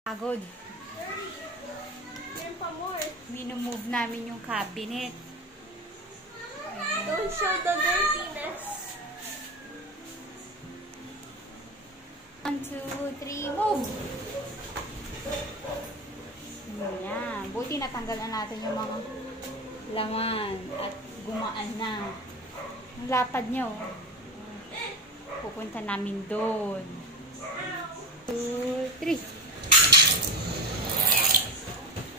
Pagod. Minumove namin yung cabinet. Don't show the dirtiness. 1, 2, 3, move! Ayan. Buti natanggal na natin yung mga laman at gumaan na. Ang lapad niya, oh. Pupunta namin doon. 2, 3.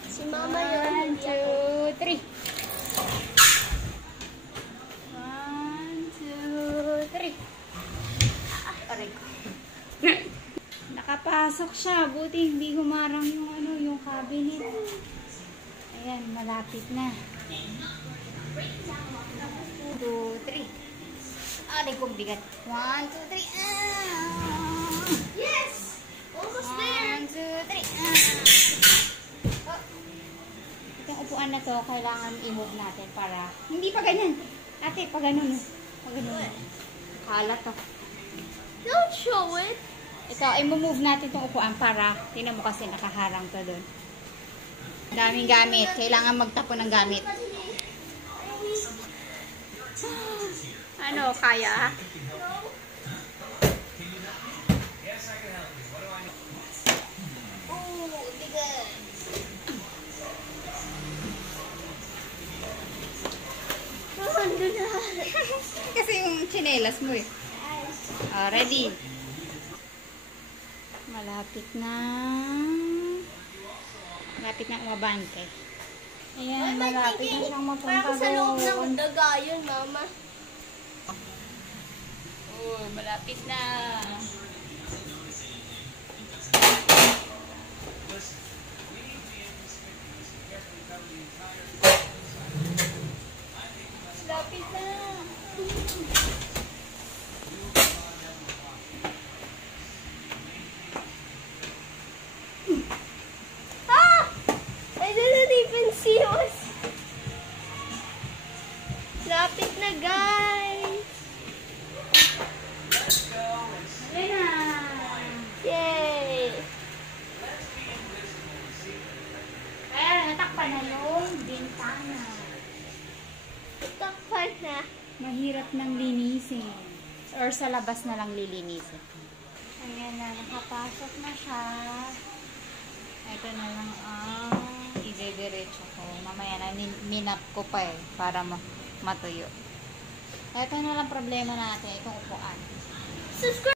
Si Mama yun. 1, 2, 3. 1, 2, 3. Aray ko. Nakapasok siya. Buti hindi humarang yung cabinet. Ayan, malapit na. 2, 3. Aray kong bigat. 1, 2, 3. Yes! Almost there. 1, 2, 3. Itong upuan na to, kailangan i-move natin para... Hindi pa ganyan. Ate, pa ganun. Pa ganun. Kalat to. Don't show it. Ito, i-move natin itong upuan para... Tingnan mo kasi nakaharang to doon. Daming gamit. Kailangan magtapon ng gamit. Ano, kaya? Oh, bigat. Ando na. Kasi yung tsinelas mo eh. Ready. Malapit na. Malapit na umabante. Ayan, malapit na siyang mapunta Parang sa loob ng doon. daga yun, Mama. Oh, malapit na. Malapit na. Ah! I didn't even see us. Lapit na, guys. Ayan na. Yay! Kaya natakpan na yung bintana. Takpan na. Mahirap nang linisin. Or sa labas na lang lilinisin. Ayan na, nakapasok na siya. Ito na lang ang idediretso ko. Mamaya na, minap ko pa eh, para matuyo. Ito na lang problema natin, itong upuan. Subscribe!